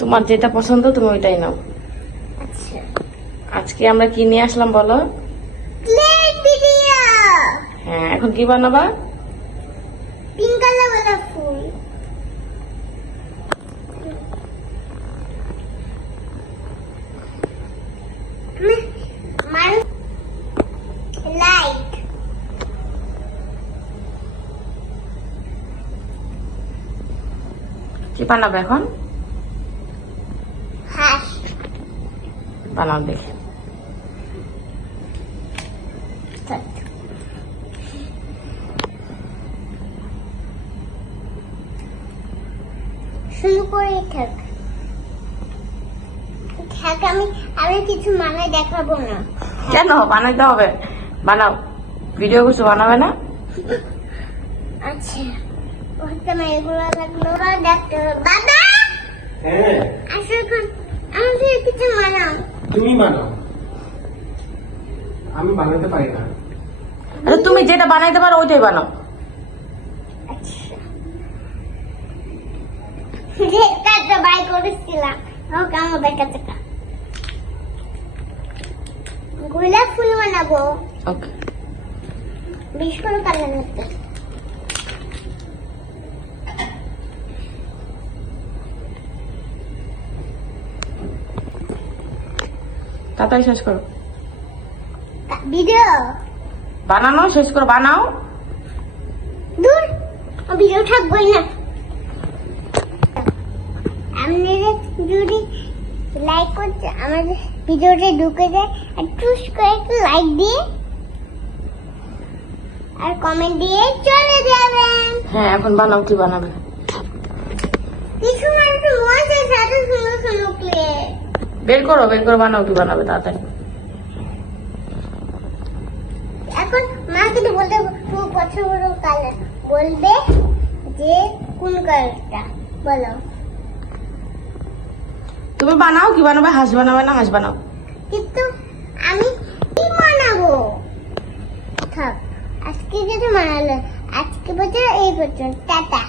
তোমার যেটা পছন্দ তুমি ওইটাই নাও। আচ্ছা, আজকে আমরা কি নিয়ে আসলাম বলো? Plate video. হ্যাঁ, এখন কি বানাবা? পিঙ্ক কালার वाला ফুল। মানুষ লাইট। কি বানাবে এখন? হাঁস। বানাও দেখি। শুরু করে থাক। আমি কিছু মানে দেখাবো না। কেন বানাইতে হবে? বানাও। ভিডিও কিছু বানাবে না? আচ্ছা, ওটা না এগুলো লাগলো দেখতে হবে। বাবা হ্যাঁ, আসো এখন আমাদের কিছু বানাও। তুমি বানাও, আমি বানাতে পারি না। আরে তুমি যেটা বানাইতে পারো ওইটাই বানাও। আচ্ছা, যেটা বাই করেছিলাম ওকে আমার বেটা থেকে গোলাপ ফুল বানাবো। ওকে, বেশ করে কালার হচ্ছে। তাড়াতাড়ি শেষ করো। ভিডিও বানানো শেষ করো, বানাও। দূর, ভিডিও থাকবোই না। আপনারা যদি লাইক করতে আমাদের ভিডিওটা ঢুকে যায় আর টুস করে একটু লাইক দিয়ে আর কমেন্ট দিয়ে চলে যাবেন। হ্যাঁ, এখন বানাও, কি বানাবে? কিছু মানুষ মজা সাথে সুন্দর সুন্দর প্লে। বের করো, বানাও, কি বানাবে তাড়াতাড়ি। এখন মা কিন্তু বলতে খুব পছন্দ কালার বলবে যে কোন কালারটা বলো। তুমি বানাও, কি বানাবে? হাঁস বানাবে না? হাঁস বানাও। কিন্তু আমি কি বানাবো? থাক, আজকে যদি বানালো আজকে বছর এই পর্যন্ত টাটা।